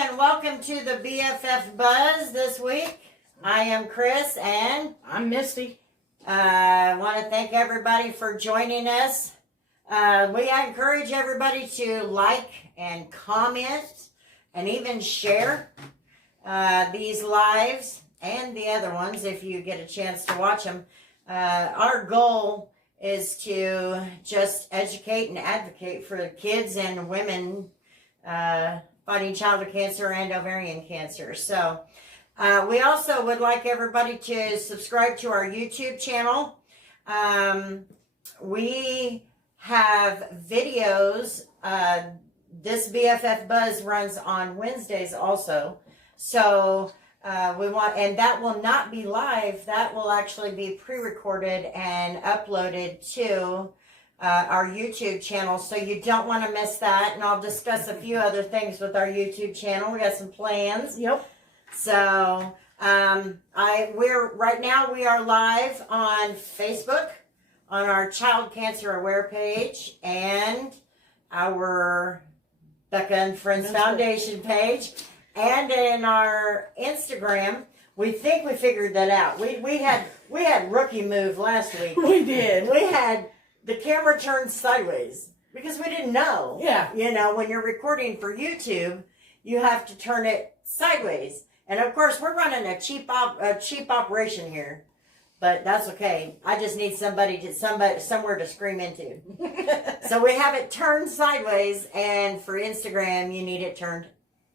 and welcome to the B.F.F. Buzz this week. I am Chris, and I'm Misty. I want to thank everybody for joining us. We encourage everybody to like and comment and even share these lives and the other ones if you get a chance to watch them. Our goal is to just educate and advocate for the kids and women fighting childhood cancer and ovarian cancer. So we also would like everybody to subscribe to our YouTube channel. We have videos. This B.F.F. Buzz runs on Wednesdays also. So we want, and that will not be live. That will actually be pre-recorded and uploaded to our YouTube channel. So you don't want to miss that. And I'll discuss a few other things with our YouTube channel. We got some plans. Yep. So right now we are live on Facebook on our Child Cancer Aware page and our Becca and Friends Foundation page, and in our Instagram. We think we figured that out. We had rookie move last week. We did. We had the camera turned sideways because we didn't know. Yeah. You know, when you're recording for YouTube, you have to turn it sideways. And of course, we're running a cheap operation here, but that's okay. I just need somewhere to scream into. So we have it turned sideways, and for Instagram, you need it turned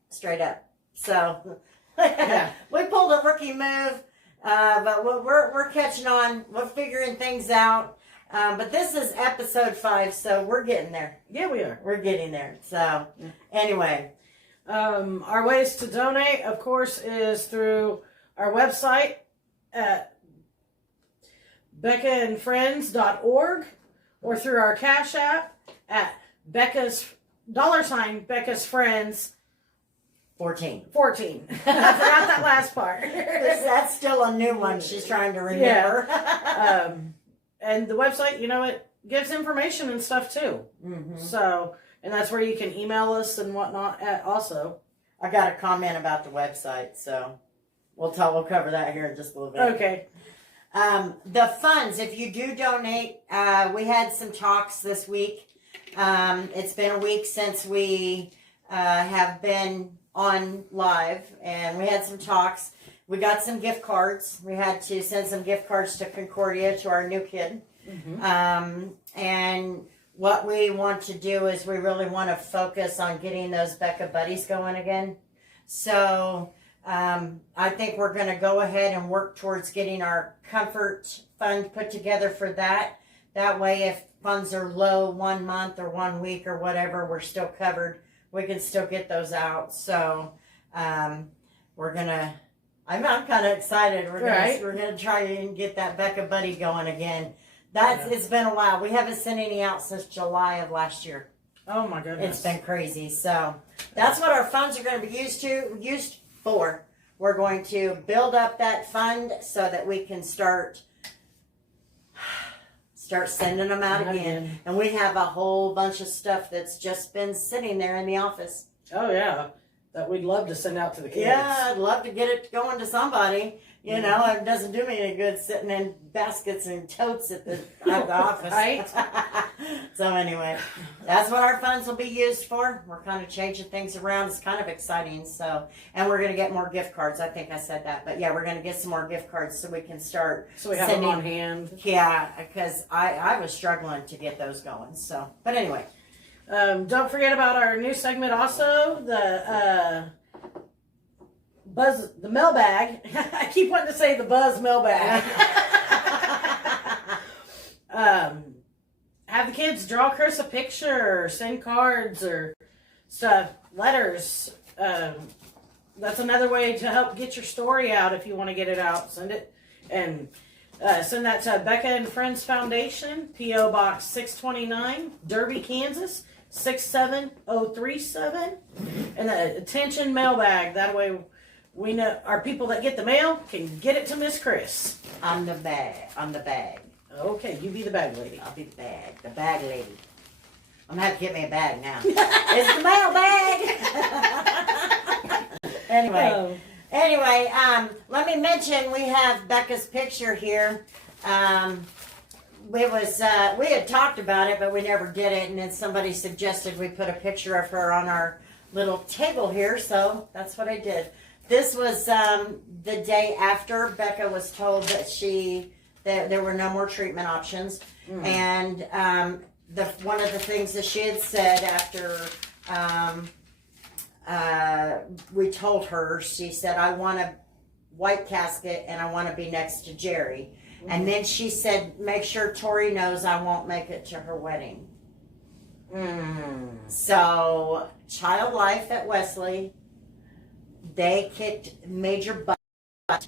straight up. So Yeah. we pulled a rookie move, but we're catching on. We're figuring things out. But this is episode 5, so we're getting there. Yeah, we are. We're getting there. So anyway. Our ways to donate, of course, is through our website at beccaandfriends.org or through our Cash App at Becca's Friends 14. 14. I forgot that last part. That's still a new one she's trying to remember. Yeah. And the website, you know, it gives information and stuff too. Mm-hmm. So, and that's where you can email us and whatnot also. I got a comment about the website, so we'll cover that here in just a little bit. Okay. The funds, if you do donate, we had some talks this week. It's been a week since we have been on live, and we had some talks. We got some gift cards. We had to send some gift cards to Concordia, to our new kid. Mm-hmm. And what we want to do is we really want to focus on getting those Becca buddies going again. So I think we're going to go ahead and work towards getting our comfort fund put together for that. That way, if funds are low 1 month or 1 week or whatever, we're still covered. We can still get those out. So we're going to... I'm kind of excited. We're gonna try and get that Becca buddy going again. It's been a while. We haven't sent any out since July of last year. Oh my goodness. It's been crazy. So that's what our funds are going to be used for. We're going to build up that fund so that we can start sending them out again. And we have a whole bunch of stuff that's just been sitting there in the office. Oh yeah. That we'd love to send out to the kids. Yeah, I'd love to get it going to somebody. You know, it doesn't do me any good sitting in baskets and totes at the office. Right. So anyway, that's what our funds will be used for. We're kind of changing things around. It's kind of exciting. So, and we're going to get more gift cards. I think I said that. But yeah, we're going to get some more gift cards so we can start. So we have them on hand. Yeah, because I was struggling to get those going. So, but anyway. Don't forget about our new segment also, the mailbag. I keep wanting to say the Buzz mailbag. Have the kids draw Chris a picture or send cards or stuff, letters. That's another way to help get your story out if you want to get it out. Send it and send that to Becca and Friends Foundation, P.O. Box 629, Derby, Kansas 67037, and the attention mailbag. That way we know our people that get the mail can get it to Miss Chris. I'm the bag. Okay, you be the bag lady. I'll be the bag lady. I'm gonna have to get me a bag now. It's the mail bag. Anyway. Anyway, let me mention we have Becca's picture here. We had talked about it, but we never did it, and then somebody suggested we put a picture of her on our little table here, so that's what I did. This was the day after Becca was told that there were no more treatment options, and one of the things that she had said after we told her, she said, I want a white casket and I want to be next to Jerry. And then she said, make sure Tori knows I won't make it to her wedding. So, Child Life at Wesley, they kicked major butt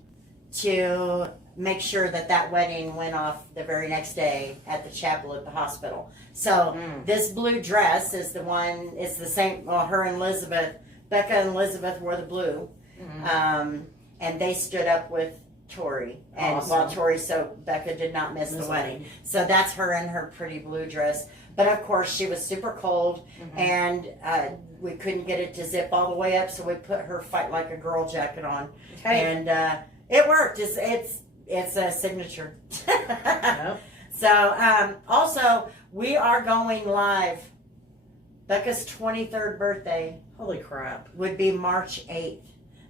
to make sure that wedding went off the very next day at the chapel at the hospital. So, this blue dress is the one, it's the same, well, her and Elizabeth, Becca and Elizabeth wore the blue. And they stood up with Tori, and so Becca did not miss the wedding. So that's her in her pretty blue dress. But of course, she was super cold, and we couldn't get it to zip all the way up, so we put her Fight Like a Girl jacket on, and it worked. It's a signature. Yep. So also, we are going live. Becca's 23rd birthday. Holy crap! Would be March 8th.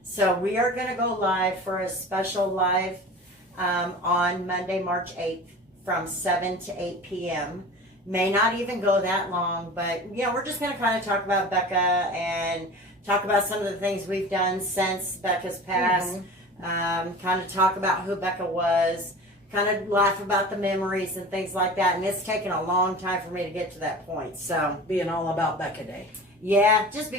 So we are going to go live for a special live on Monday, March 8th from 7 to 8 p.m. May not even go that long, but, we're just going to kind of talk about Becca and talk about some of the things we've done since Becca's passed, kind of talk about who Becca was, kind of laugh about the memories and things like that. And it's taken a long time for me to get to that point. So being all about Becca Day. Yeah, just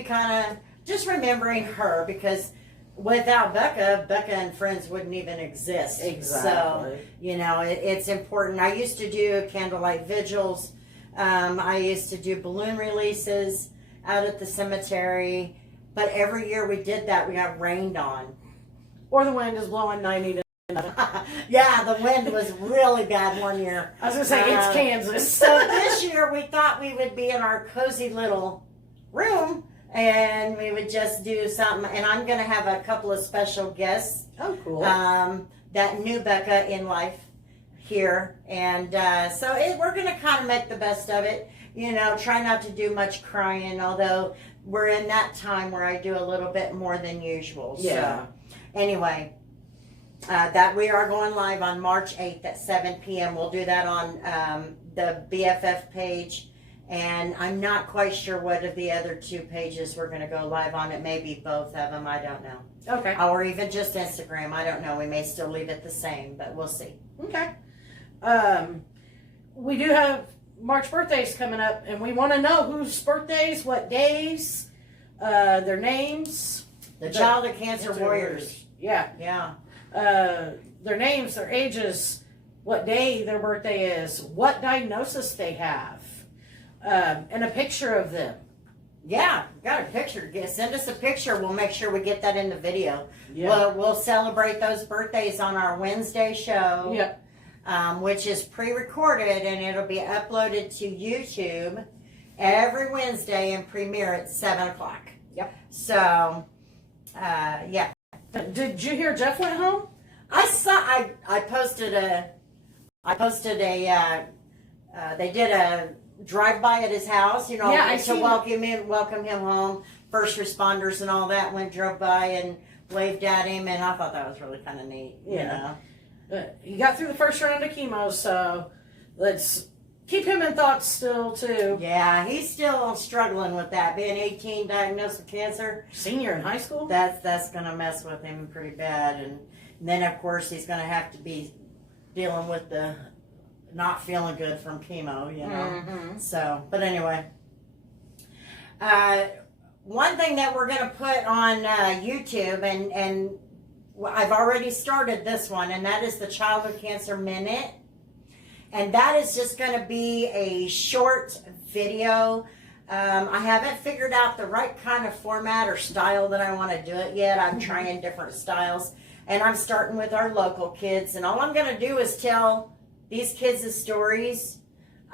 remembering her, because without Becca and friends wouldn't even exist. Exactly. So, it's important. I used to do candlelight vigils. I used to do balloon releases out at the cemetery. But every year we did that, we got rained on. Or the wind is blowing 90 to Yeah, the wind was really bad one year. I was going to say, it's Kansas. So this year we thought we would be in our cozy little room, and we would just do something. And I'm going to have a couple of special guests. Oh, cool. That knew Becca in life here. And so we're going to kind of make the best of it. Try not to do much crying, although we're in that time where I do a little bit more than usual. Yeah. So, anyway, that we are going live on March 8th at 7 p.m. We'll do that on the B.F.F page. And I'm not quite sure what of the other two pages we're going to go live on. It may be both of them. I don't know. Okay. Or even just Instagram. I don't know. We may still leave it the same, but we'll see. Okay. We do have March birthdays coming up, and we want to know whose birthdays, what days, their names. The Child of Cancer Warriors. Yeah. Yeah. Their names, their ages, what day their birthday is, what diagnosis they have. And a picture of them. Yeah, got a picture. Send us a picture. We'll make sure we get that in the video. Yeah. We'll celebrate those birthdays on our Wednesday show. Yep. Which is pre-recorded, and it'll be uploaded to YouTube every Wednesday and premiere at 7 o'clock. Yep. So, yeah. Did you hear Jeff went home? I saw. I posted a. They did a drive-by at his house, to welcome him home. First responders and all that drove by and waved at him, and I thought that was really kind of neat. Yeah. He got through the first round of chemo, so let's keep him in thoughts still, too. Yeah, he's still struggling with that. Being 18, diagnosed with cancer. Senior in high school? That's going to mess with him pretty bad. And then, of course, he's going to have to be dealing with the not feeling good from chemo, Mm-hmm. So, but anyway. One thing that we're going to put on YouTube, and I've already started this one, and that is the Childhood Cancer Minute. And that is just going to be a short video. I haven't figured out the right kind of format or style that I want to do it yet. I'm trying different styles. And I'm starting with our local kids. And all I'm going to do is tell these kids' stories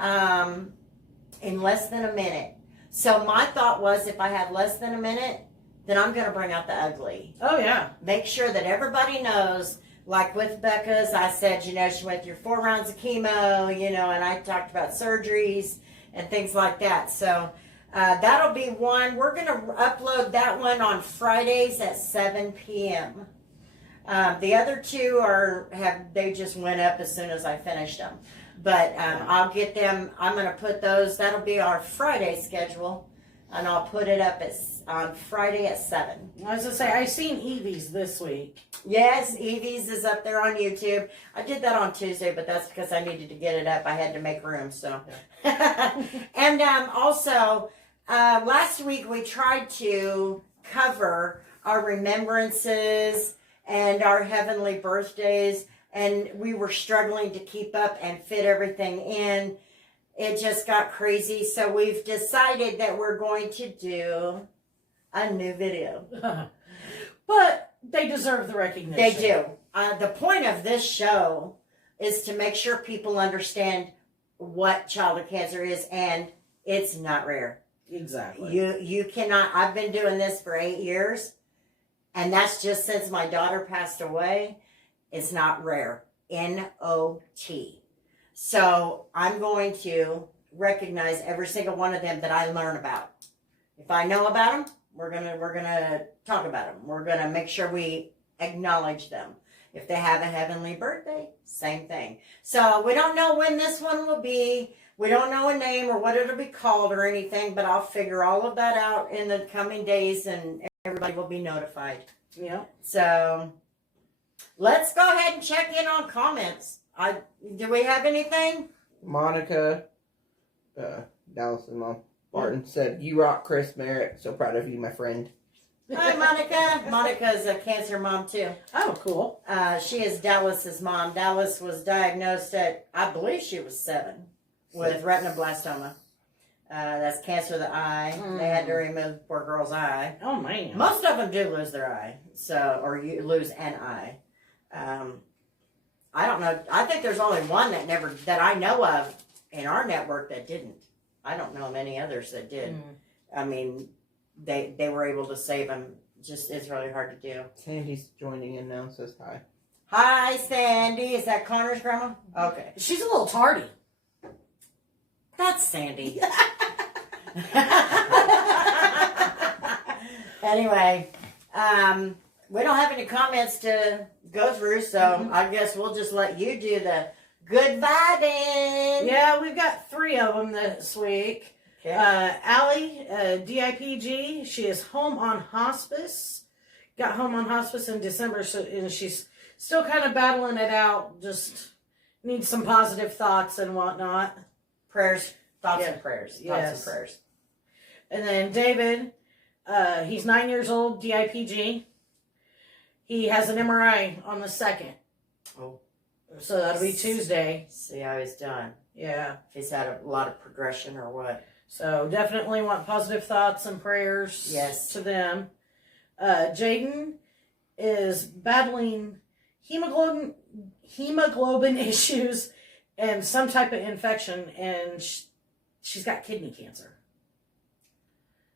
in less than a minute. So my thought was, if I have less than a minute, then I'm going to bring out the ugly. Oh, yeah. Make sure that everybody knows, like with Becca's, I said, you know, she went through 4 rounds of chemo, you know, and I talked about surgeries and things like that. So that'll be one. We're going to upload that one on Fridays at 7 p.m. The other 2 they just went up as soon as I finished them. But I'll get them. I'm going to put those. That'll be our Friday schedule, and I'll put it up on Friday at 7. I was going to say, I seen Evie's this week. Yes, Evie's is up there on YouTube. I did that on Tuesday, but that's because I needed to get it up. I had to make room, so. Yeah. And also, last week we tried to cover our remembrances and our heavenly birthdays, and we were struggling to keep up and fit everything in. It just got crazy, so we've decided that we're going to do a new video. But they deserve the recognition. They do. The point of this show is to make sure people understand what childhood cancer is, and it's not rare. Exactly. You cannot. I've been doing this for 8 years, and that's just since my daughter passed away. It's not rare. N-O-T. So I'm going to recognize every single one of them that I learn about. If I know about them, we're gonna talk about them. We're gonna make sure we acknowledge them. If they have a heavenly birthday, same thing. So we don't know when this one will be. We don't know a name or what it'll be called or anything, but I'll figure all of that out in the coming days, and everybody will be notified. Yeah. So let's go ahead and check in on comments. Do we have anything? Monica, Dallas' mom, Barton said, "You rock, Chris Merritt. So proud of you, my friend." Hi, Monica. Monica's a cancer mom, too. Oh, cool. She is Dallas's mom. Dallas was diagnosed at, I believe she was 7, with retinoblastoma. That's cancer of the eye. They had to remove the poor girl's eye. Oh, man. Most of them do lose their eye, or you lose an eye. I don't know. I think there's only one that I know of in our network that didn't. I don't know many others that did. I mean, they were able to save them. Just, it's really hard to do. Sandy's joining in now, says hi. Hi, Sandy. Is that Connor's grandma? Okay. She's a little tardy. That's Sandy. Anyway, we don't have any comments to go through, so I guess we'll just let you do the good vibing. Yeah, we've got 3 of them this week. Okay. Allie, DIPG, she is home on hospice. Got home on hospice in December, and she's still kind of battling it out. Just needs some positive thoughts and whatnot. Prayers, thoughts and prayers. Yes. Thoughts and prayers. And then David, he's 9 years old, DIPG. He has an MRI on the 2nd. Oh. So that'll be Tuesday. See how he's done. Yeah. If he's had a lot of progression or what. So definitely want positive thoughts and prayers to them. Jaden is battling hemoglobin issues and some type of infection, and she's got kidney cancer.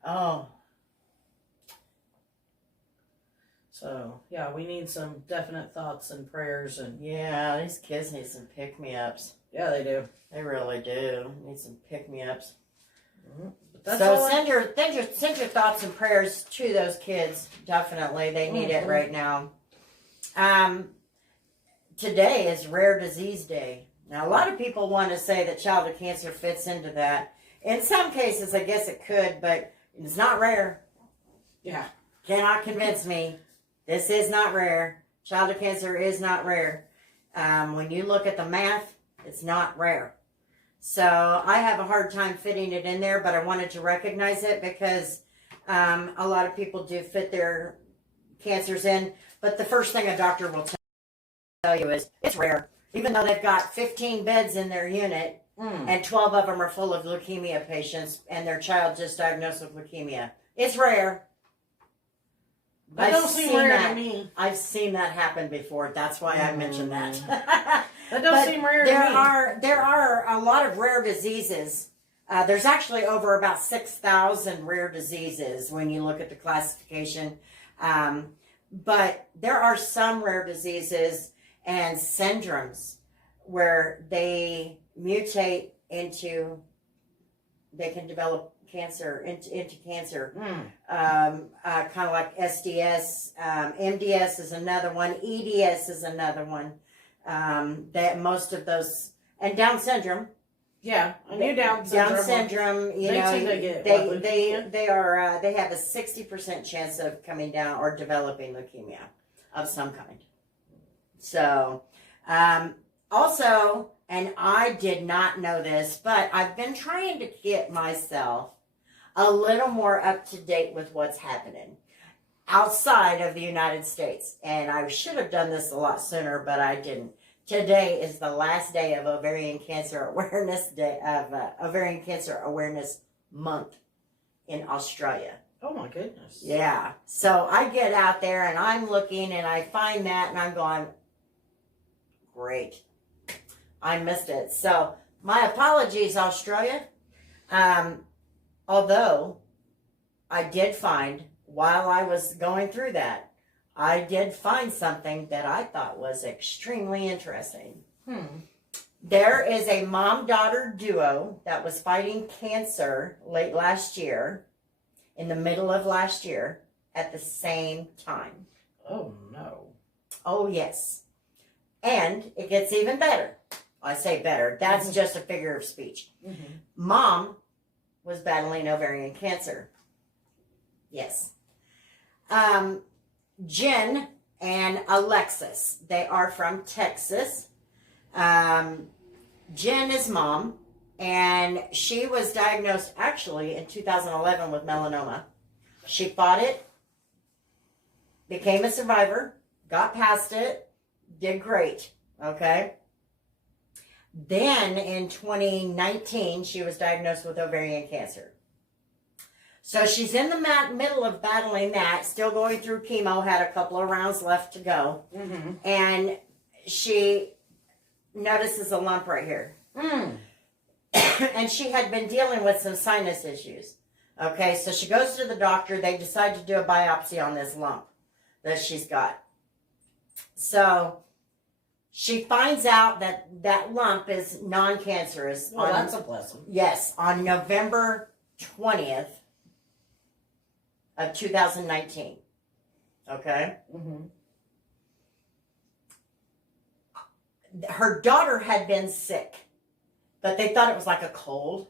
Oh. So, yeah, we need some definite thoughts and prayers. And Yeah, these kids need some pick-me-ups. yeah, they do. They really do. Need some pick-me-ups. But that's So all send your thoughts and prayers to those kids. Definitely, they need it right now. Today is Rare Disease Day. Now, a lot of people want to say that childhood cancer fits into that. In some cases, I guess it could, but it's not rare. Yeah. Cannot convince me. This is not rare. Childhood cancer is not rare. When you look at the math, it's not rare. So I have a hard time fitting it in there, but I wanted to recognize it because a lot of people do fit their cancers in. But the first thing a doctor will tell you is it's rare. Even though they've got 15 beds in their unit and 12 of them are full of leukemia patients and their child just diagnosed with leukemia. It's rare. That don't seem rare to me. I've seen that happen before. That's why I mentioned that. That don't seem rare to me. There are a lot of rare diseases there's actually over about 6,000 rare diseases when you look at the classification. But there are some rare diseases and syndromes where they mutate into, they can develop cancer into cancer. Kind of like SDS, MDS is another one, EDS is another one. That most of those, and Down syndrome. Yeah, I knew Down syndrome. Down syndrome, you They know, tend to get they leukemia? they have a 60% chance of coming down or developing leukemia of some kind. So, also, and I did not know this, but I've been trying to get myself a little more up to date with what's happening outside of the United States. And I should have done this a lot sooner, but I didn't. Today is the last day of Ovarian Cancer Awareness Day, of Ovarian Cancer Awareness Month in Australia. Oh my goodness. Yeah. So I get out there and I'm looking and I find that and I'm going, great. I missed it. So my apologies, Australia. Although I did find, while I was going through that, I did find something that I thought was extremely interesting. There is a mom-daughter duo that was fighting cancer late last year, in the middle of last year, at the same time. Oh no. Oh, yes. And it gets even better. I say better. That's just a figure of speech. Mom was battling ovarian cancer. Yes. Jen and Alexis. They are from Texas. Jen is mom, and she was diagnosed actually in 2011 with melanoma. She fought it, became a survivor, got past it, did great, okay? Then in 2019, she was diagnosed with ovarian cancer. So she's in the middle of battling that, still going through chemo, had a couple of rounds left to go. And she notices a lump right here. And she had been dealing with some sinus issues. Okay, so she goes to the doctor. They decide to do a biopsy on this lump that she's got. So she finds out that that lump is non-cancerous. Well, that's a blessing. Yes, on November 20th of 2019. Okay? Her daughter had been sick, but they thought it was like a cold.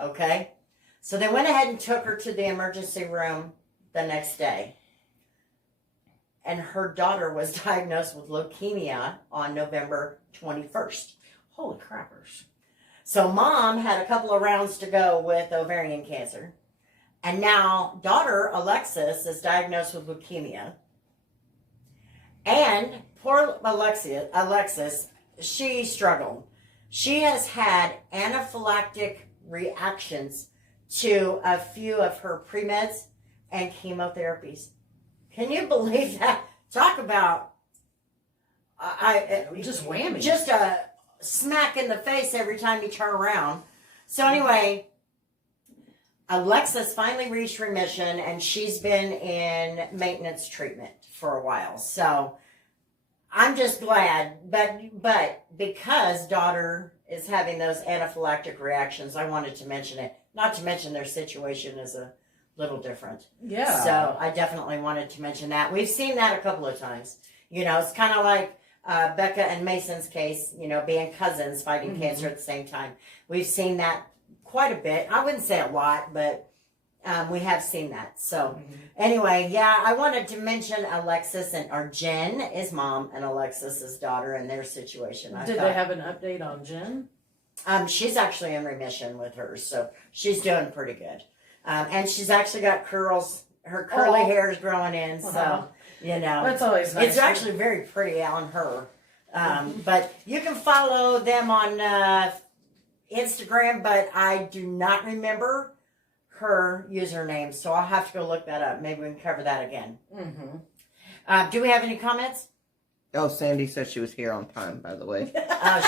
Okay? So they went ahead and took her to the emergency room the next day. And her daughter was diagnosed with leukemia on November 21st. Holy crappers. So mom had a couple of rounds to go with ovarian cancer. And now daughter Alexis is diagnosed with leukemia. And poor Alexis, she struggled. She has had anaphylactic reactions to a few of her pre-meds and chemotherapies. Can you believe that? Talk about Just whammy. just a smack in the face every time you turn around. So anyway, Alexis finally reached remission, and she's been in maintenance treatment for a while. So I'm just glad, but because daughter is having those anaphylactic reactions, I wanted to mention it. Not to mention their situation is a little different. Yeah. So I definitely wanted to mention that. We've seen that a couple of times. You know, it's kind of like Becca and Mason's case, you know, being cousins fighting cancer at the same time. We've seen that quite a bit. I wouldn't say a lot, but we have seen that. So anyway, yeah, I wanted to mention Alexis or Jen is mom and Alexis is daughter and their situation. Did they have an update on Jen? She's actually in remission with hers, so she's doing pretty good. And she's actually got curls. Her curly hair is growing in, so, you know. That's always nice. It's actually very pretty on her. But you can follow them on Instagram, but I do not remember her username, so I'll have to go look that up. Maybe we can cover that again. Do we have any comments? Oh, Sandy said she was here on time, by the way.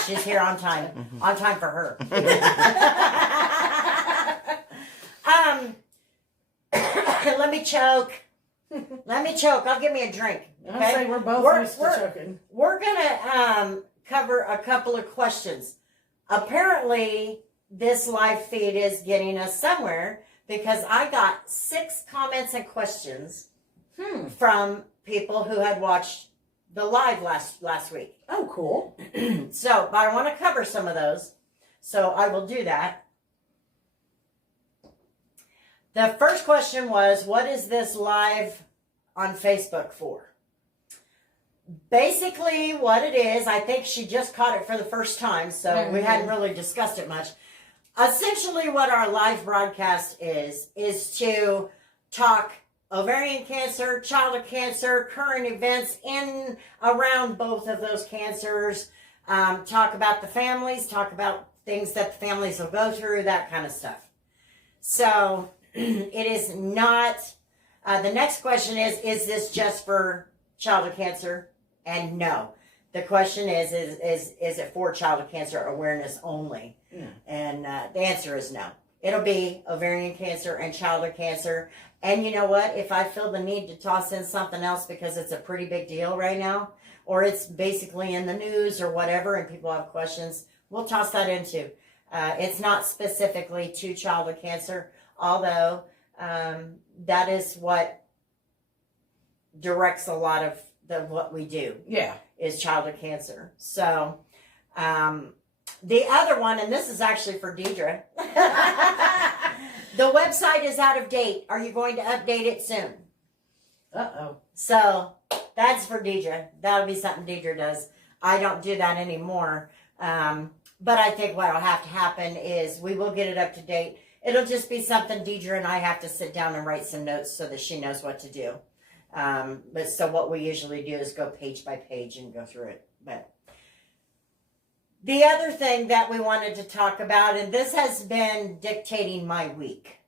She's here on time. On time for her. Let me choke. I'll give me a drink. I Okay? say we're both used to choking. We're gonna cover a couple of questions. Apparently, this live feed is getting us somewhere because I got 6 comments and questions from people who had watched the live last week. Oh, cool. So, but I want to cover some of those. So I will do that. The first question was, what is this live on Facebook for? Basically, what it is, I think she just caught it for the first time, so we hadn't really discussed it much. Essentially, what our live broadcast is to talk ovarian cancer, childhood cancer, current events in around both of those cancers, talk about the families, talk about things that the families will go through, that kind of stuff. So it is not, the next question is this just for childhood cancer? And no. The question is it for childhood cancer awareness only? Yeah. And the answer is no. It'll be ovarian cancer and childhood cancer. And you know what? If I feel the need to toss in something else because it's a pretty big deal right now, or it's basically in the news or whatever, and people have questions, we'll toss that in too. It's not specifically to childhood cancer, although that is what directs a lot of what we do. Yeah, is childhood cancer. So the other one, and this is actually for Deidre. The website is out of date. Are you going to update it soon? Uh-oh. So that's for Deidre. That'll be something Deidre does. I don't do that anymore. But I think what will have to happen is we will get it up to date. It'll just be something Deidre and I have to sit down and write some notes so that she knows what to do. But so what we usually do is go page by page and go through it. But the other thing that we wanted to talk about, and this has been dictating my week.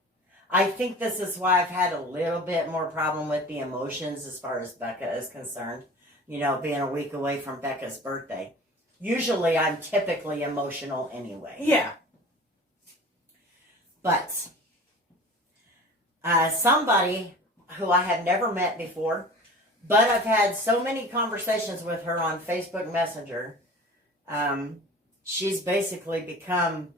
I think this is why I've had a little bit more problem with the emotions as far as Becca is concerned. You know, being a week away from Becca's birthday. Usually I'm typically emotional anyway. Yeah. But somebody who I have never met before, but I've had so many conversations with her on Facebook Messenger. She's basically become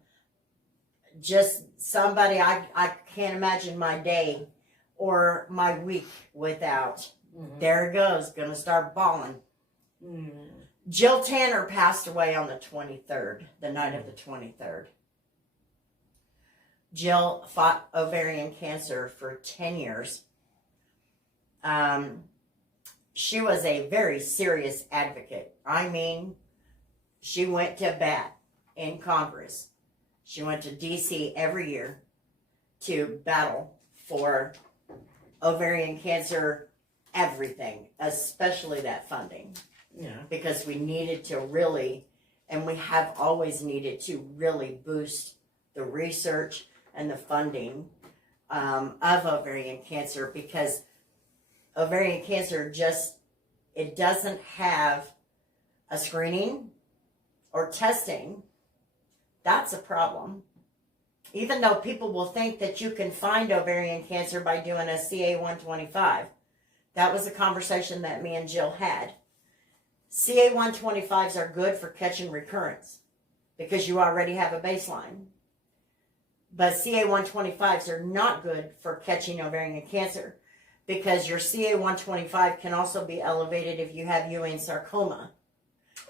just somebody I can't imagine my day or my week without. Mm-hmm. There it goes, gonna start bawling. Mm. Jill Tanner passed away on the 23rd, the night of the 23rd. Jill fought ovarian cancer for 10 years. She was a very serious advocate. I mean, she went to bat in Congress. She went to D.C. every year to battle for ovarian cancer, everything, especially that funding. Yeah. Because we needed to really, and we have always needed to really boost the research and the funding of ovarian cancer, because ovarian cancer it doesn't have a screening or testing. That's a problem. Even though people will think that you can find ovarian cancer by doing a CA-125. That was a conversation that me and Jill had. CA-125s are good for catching recurrence because you already have a baseline. But CA-125s are not good for catching ovarian cancer because your CA-125 can also be elevated if you have Ewing sarcoma,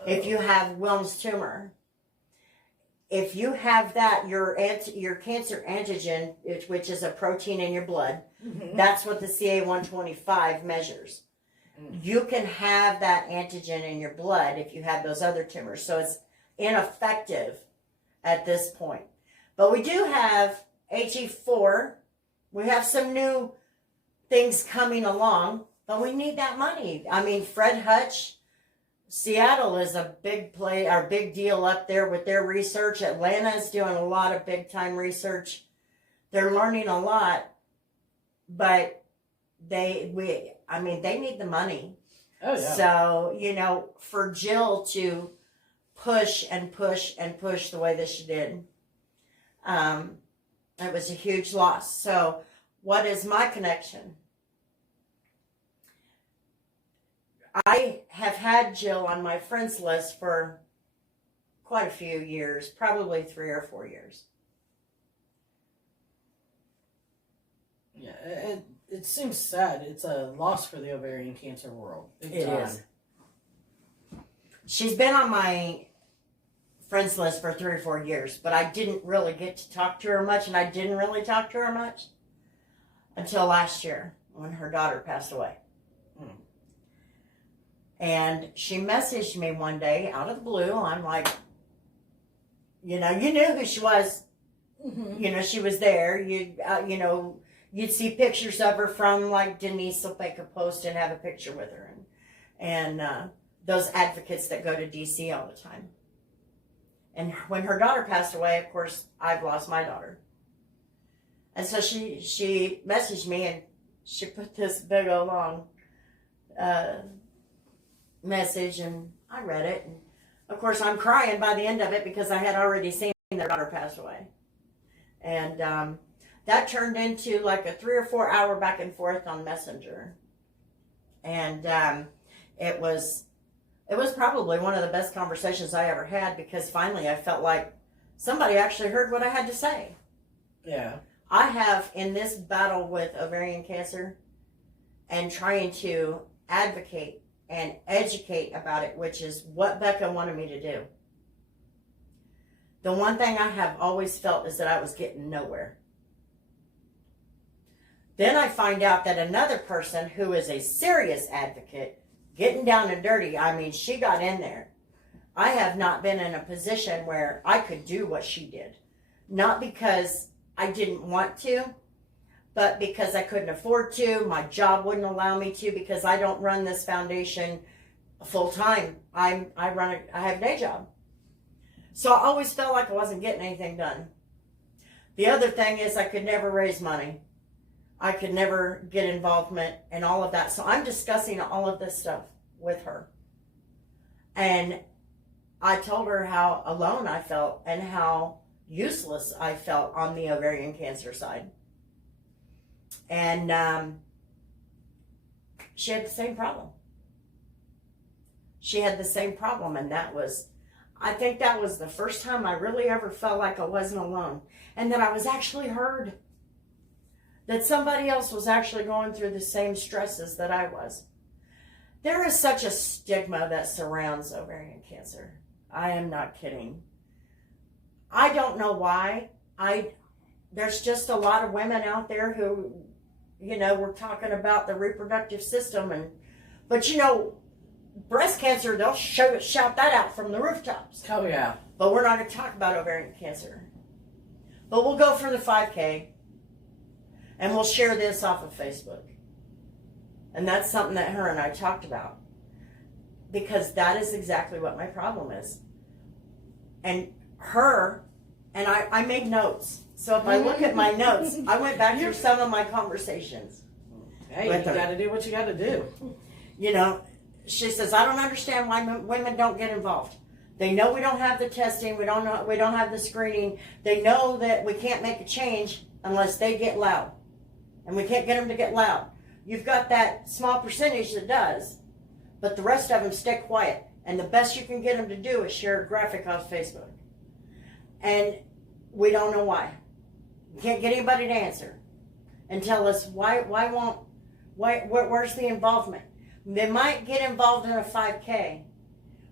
if you have Wilms tumor. If you have that, your cancer antigen, which is a protein in your blood, mm-hmm. That's what the CA-125 measures. Mm. You can have that antigen in your blood if you have those other tumors. So it's ineffective at this point. But we do have HE4. We have some new things coming along, but we need that money. I mean, Fred Hutch, Seattle is a big deal up there with their research. Atlanta is doing a lot of big time research. They're learning a lot, but they need the money. Oh yeah. So, for Jill to push and push and push the way that she did, It was a huge loss. So what is my connection? I have had Jill on my friends list for quite a few years, probably 3 or 4 years. Yeah, it seems sad. It's a loss for the ovarian cancer world. Big It time. is. She's been on my friends list for 3 or 4 years, but I didn't really get to talk to her much, and I didn't really talk to her much until last year when her daughter passed away. And she messaged me one day out of the blue. I'm like, you knew who she was. Mm-hmm. She was there. You'd see pictures of her from, like, Denise will make a post and have a picture with her. And those advocates that go to D.C. all the time. And when her daughter passed away, of course, I've lost my daughter. And so she messaged me, and she put this big old long message, and I read it. And of course, I'm crying by the end of it because I had already seen their daughter pass away. And that turned into like a 3 or 4 hour back and forth on Messenger. And it was probably one of the best conversations I ever had, because finally I felt like somebody actually heard what I had to say. Yeah. I have, in this battle with ovarian cancer and trying to advocate and educate about it, which is what Becca wanted me to do. The one thing I have always felt is that I was getting nowhere. Then I find out that another person who is a serious advocate, getting down and dirty, I mean, she got in there. I have not been in a position where I could do what she did. Not because I didn't want to, but because I couldn't afford to. My job wouldn't allow me to, because I don't run this foundation full time. I have a day job. So I always felt like I wasn't getting anything done. The other thing is I could never raise money. I could never get involvement and all of that. So I'm discussing all of this stuff with her. And I told her how alone I felt and how useless I felt on the ovarian cancer side. And she had the same problem. She had the same problem, and I think that was the first time I really ever felt like I wasn't alone, and that I was actually heard. That somebody else was actually going through the same stresses that I was. There is such a stigma that surrounds ovarian cancer. I am not kidding. I don't know why. There's just a lot of women out there who, we're talking about the reproductive system, but breast cancer, they'll shout that out from the rooftops. Oh yeah. But we're not going to talk about ovarian cancer. But we'll go for the 5K. And we'll share this off of Facebook. And that's something that her and I talked about. Because that is exactly what my problem is. And I made notes. So if I look at my notes, I went back through some of my conversations. Hey, you got to do what you got to do. She says, I don't understand why women don't get involved. They know we don't have the testing. We don't have the screening. They know that we can't make a change unless they get loud. And we can't get them to get loud. You've got that small percentage that does, but the rest of them stay quiet. And the best you can get them to do is share a graphic off Facebook. And we don't know why. We can't get anybody to answer and tell us where's the involvement. They might get involved in a 5K,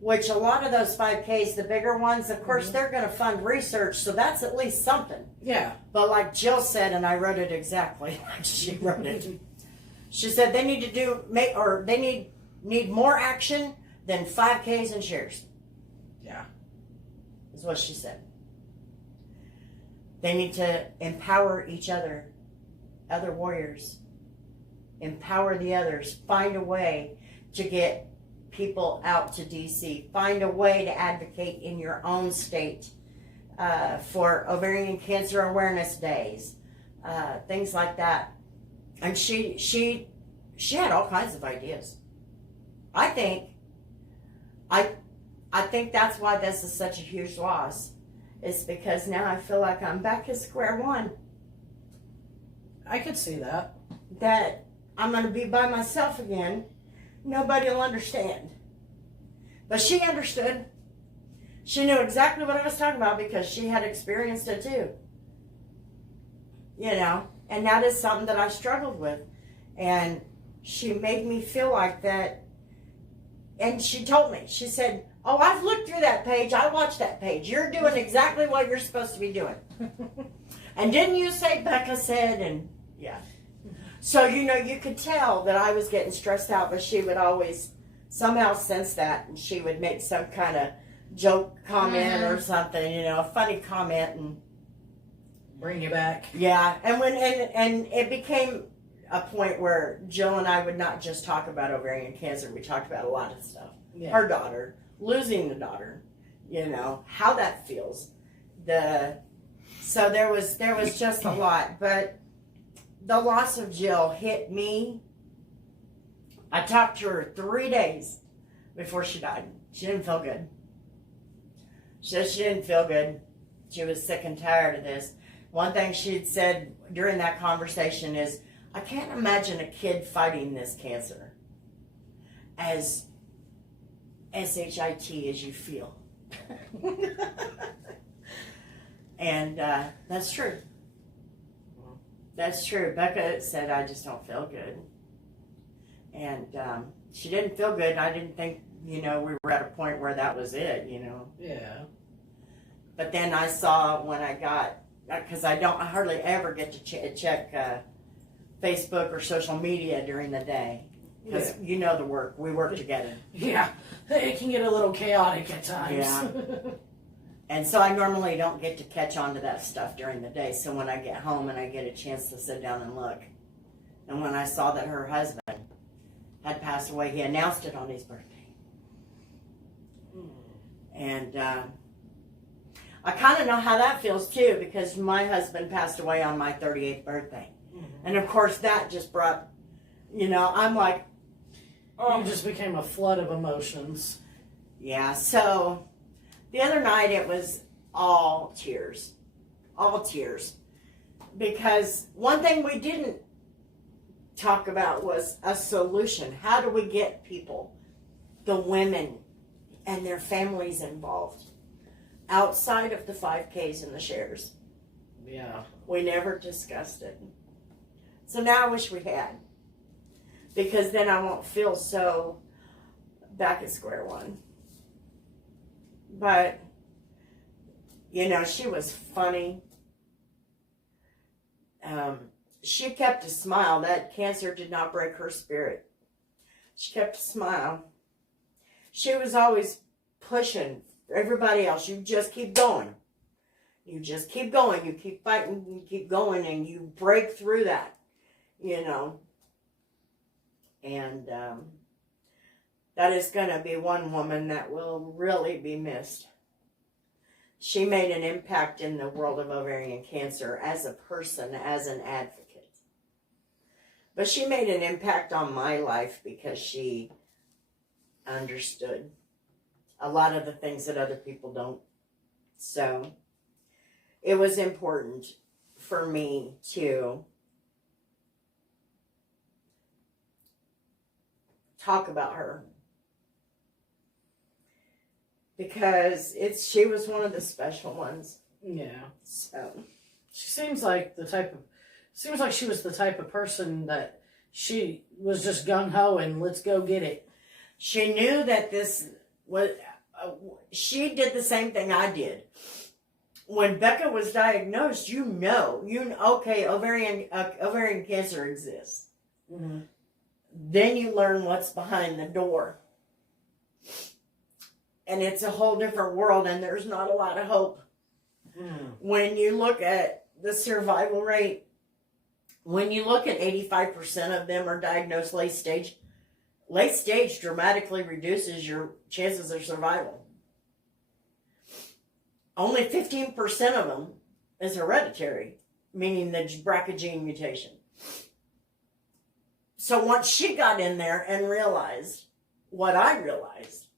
which a lot of those 5Ks, the bigger ones, of course, they're going to fund research, so that's at least something. Yeah. But like Jill said, and I wrote it exactly like she wrote it, she said they need to need more action than 5Ks and shares. Yeah. Is what she said. They need to empower each other warriors. Empower the others. Find a way to get people out to DC. Find a way to advocate in your own state for ovarian cancer awareness days, things like that. And she had all kinds of ideas. I think that's why this is such a huge loss. Is because now I feel like I'm back at square one. I could see that. that I'm going to be by myself again. Nobody will understand. But she understood. She knew exactly what I was talking about because she had experienced it too. You know, and that is something that I struggled with. And she made me feel like that. And she told me, she said, oh, I've looked through that page. I watched that page. You're doing exactly what you're supposed to be doing. And didn't you say Becca said? And yeah. So, you know, you could tell that I was getting stressed out, but she would always somehow sense that. And she would make some kind of joke comment or something, you know, a funny comment. And bring you back. yeah. And when and it became a point where Jill and I would not just talk about ovarian cancer. We talked about a lot of stuff. Yeah. Her daughter, losing the daughter, you know, how that feels. So there was just a lot, but the loss of Jill hit me. I talked to her 3 days before she died. She didn't feel good. She didn't feel good. She was sick and tired of this. One thing she'd said during that conversation is, I can't imagine a kid fighting this cancer as SHIT as you feel. And that's true. That's true. Becca said, I just don't feel good. And she didn't feel good. I didn't think, you know, we were at a point where that was it, you know. Yeah. But then I saw when I got, because I hardly ever get to check Facebook or social media during the day. Because you know the work. We work together. Yeah. It can get a little chaotic at times. Yeah. And so I normally don't get to catch on to that stuff during the day. So when I get home and I get a chance to sit down and look. And when I saw that her husband had passed away, he announced it on his birthday. And I kind of know how that feels too, because my husband passed away on my 38th birthday. And of course that just brought, you know, I'm like, oh, you just became a flood of emotions. Yeah, so the other night it was all tears. All tears. Because one thing we didn't talk about was a solution. How do we get people, the women and their families involved outside of the 5Ks and the shares? Yeah. We never discussed it. So now I wish we had. Because then I won't feel so back at square one. But, you know, she was funny. She kept a smile. That cancer did not break her spirit. She kept a smile. She was always pushing everybody else. You just keep going. You just keep going. You keep fighting. You keep going. And you break through that, you know. And that is going to be one woman that will really be missed. She made an impact in the world of ovarian cancer as a person, as an advocate. But she made an impact on my life because she understood a lot of the things that other people don't. So it was important for me to talk about her, because she was one of the special ones. Yeah. So She seems like she was the type of person that she was just gung-ho and let's go get it. she knew that this was, she did the same thing I did. When Becca was diagnosed, okay, ovarian cancer exists. Mm-hmm. Then you learn what's behind the door. And it's a whole different world, and there's not a lot of hope. When you look at the survival rate, when you look at 85% of them are diagnosed late stage dramatically reduces your chances of survival. Only 15% of them is hereditary, meaning the BRCA gene mutation. So once she got in there and realized what I realized,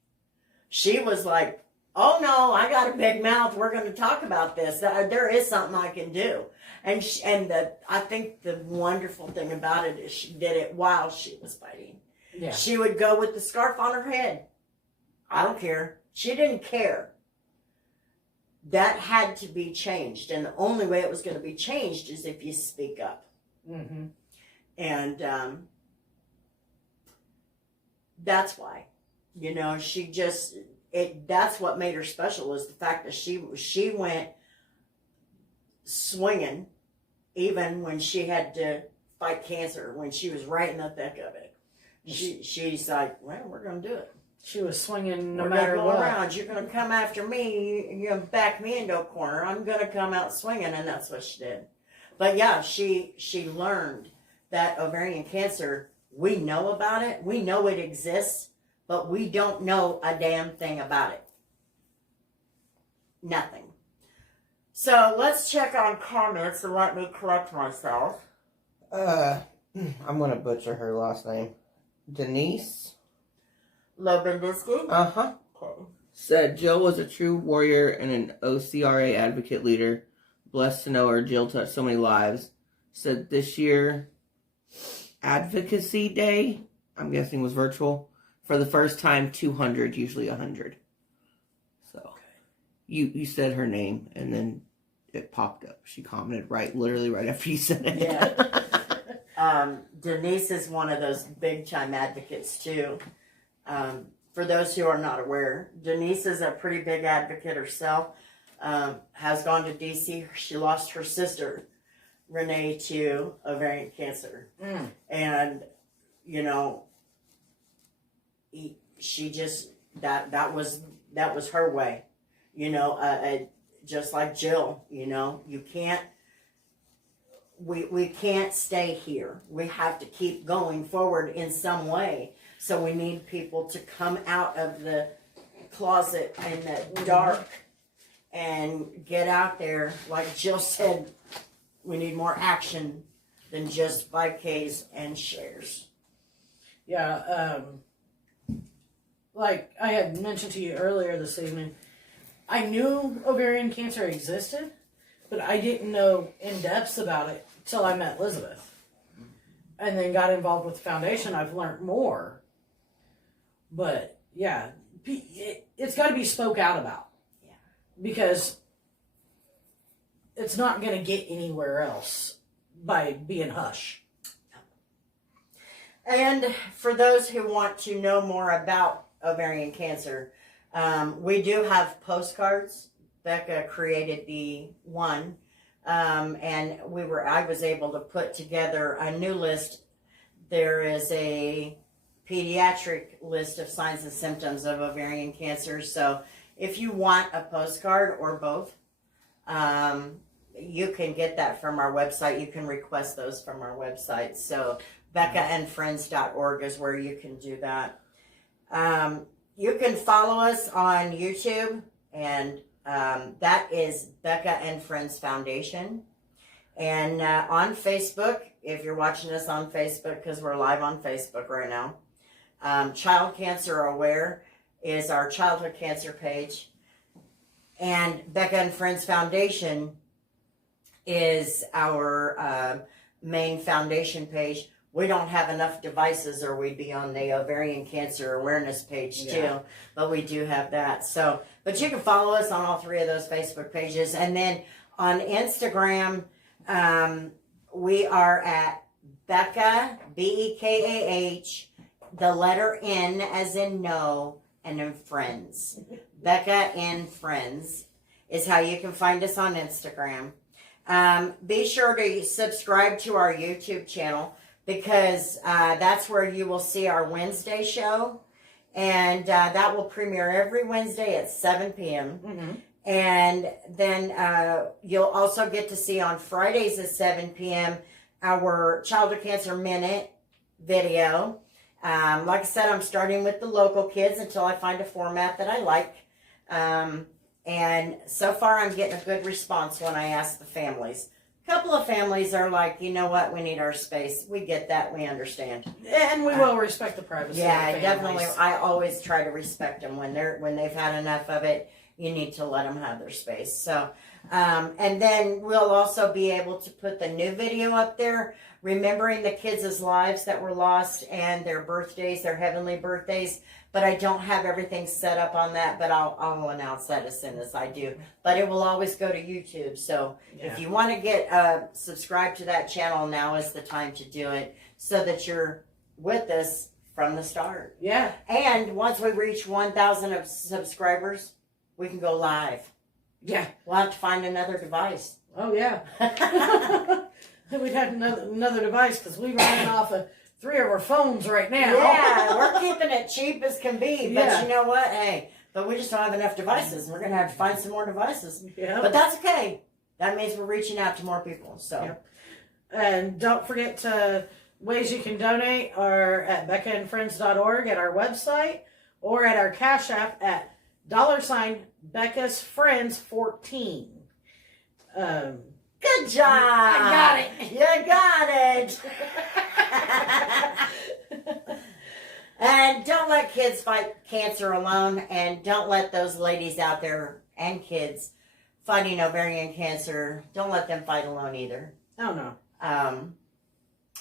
she was like, oh no, I got a big mouth. We're going to talk about this. There is something I can do. I think the wonderful thing about it is she did it while she was fighting. Yeah. She would go with the scarf on her head. I don't care. She didn't care. That had to be changed, and the only way it was going to be changed is if you speak up. Mm-hmm. And that's why, she just that's what made her special, was the fact that she went swinging, even when she had to fight cancer, when she was right in the thick of it. She's like, well, we're going to do it. She was swinging no We're matter gonna go what. around. You're going to come after me. You're going to back me into a corner. I'm going to come out swinging, and that's what she did. But yeah, she learned that ovarian cancer, we know about it. We know it exists, but we don't know a damn thing about it. Nothing. So let's check on comments and let me correct myself. I'm gonna butcher her last name. Denise Lobendisky? Uh-huh. Okay. Said Jill was a true warrior and an OCRA advocate leader. Blessed to know her. Jill touched so many lives. Said this year Advocacy Day, I'm guessing, was virtual. For the first time, 200, usually 100. So you said her name and then it popped up. She commented literally right after you said it. Yeah. Denise is one of those big time advocates too. For those who are not aware, Denise is a pretty big advocate herself. Has gone to DC. She lost her sister, Renee, to ovarian cancer. And, she just, that was her way. Just like Jill, you can't, we can't stay here. We have to keep going forward in some way. So we need people to come out of the closet and the dark and get out there. Like Jill said, we need more action than just 5Ks and shares. Yeah, like I had mentioned to you earlier this evening, I knew ovarian cancer existed, but I didn't know in depth about it till I met Elizabeth. And then got involved with the foundation. I've learned more. But, yeah, it's got to be spoke out about. Yeah. Because it's not going to get anywhere else by being hush. And for those who want to know more about ovarian cancer, we do have postcards. Becca created the one, and I was able to put together a new list. There is a pediatric list of signs and symptoms of ovarian cancer. So if you want a postcard or both, you can get that from our website. You can request those from our website. So beccaandfriends.org is where you can do that. You can follow us on YouTube, and that is Becca and Friends Foundation. And on Facebook, if you're watching us on Facebook, because we're live on Facebook right now, Child Cancer Aware is our childhood cancer page. And Becca and Friends Foundation is our main foundation page. We don't have enough devices or we'd be on the ovarian cancer awareness page too, but we do have that. So, but you can follow us on all three of those Facebook pages. And then on Instagram, we are at Becca, Bekkah, the letter N as in no, and then Friends. Becca and Friends is how you can find us on Instagram. Be sure to subscribe to our YouTube channel, because that's where you will see our Wednesday show. And that will premiere every Wednesday at 7 p.m. Mm-hmm. And then you'll also get to see on Fridays at 7 p.m. our Childhood Cancer Minute video. Like I said, I'm starting with the local kids until I find a format that I like. And so far I'm getting a good response when I ask the families. A couple of families are like, you know what, we need our space. We get that, we understand. And we will respect the privacy of Yeah, families. definitely. I always try to respect them when they've had enough of it. you need to let them have their space. So, and then we'll also be able to put the new video up there, remembering the kids' lives that were lost and their birthdays, their heavenly birthdays. But I don't have everything set up on that, but I'll announce that as soon as I do. But it will always go to YouTube. So if you want to get subscribed to that channel, now is the time to do it so that you're with us from the start. Yeah. And once we reach 1,000 of subscribers, we can go live. Yeah. We'll have to find another device. Oh, yeah. We'd have another device because we're running off of 3 of our phones right now. Yeah, we're keeping it cheap as can be. But Yeah. you know what? Hey, but we just don't have enough devices. We're going to have to find some more devices. Yeah. But that's okay. That means we're reaching out to more people. So. Yep. And don't forget ways you can donate are at beccaandfriends.org at our website or at our Cash App at $Becca's Friends 14. Good job. I got it. You got it. And don't let kids fight cancer alone. And don't let those ladies out there and kids fighting ovarian cancer, don't let them fight alone either. Oh, no.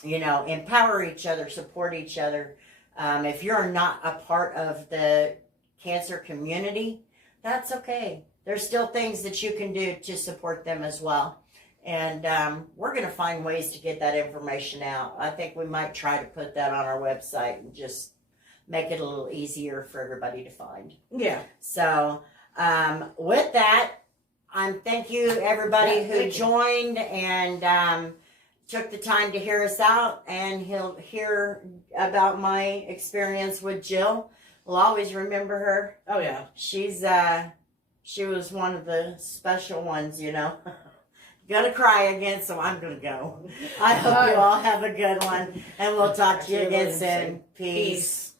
You know, empower each other, support each other. If you're not a part of the cancer community, that's okay. There's still things that you can do to support them as well. And we're going to find ways to get that information out. I think we might try to put that on our website and just make it a little easier for everybody to find. Yeah. So with that, thank you everybody who joined and took the time to hear us out, and he'll hear about my experience with Jill. We'll always remember her. Oh, yeah. She was one of the special ones, you know. Gonna cry again, so I'm gonna go. I hope you all have a good one, and we'll talk to you again soon. Peace.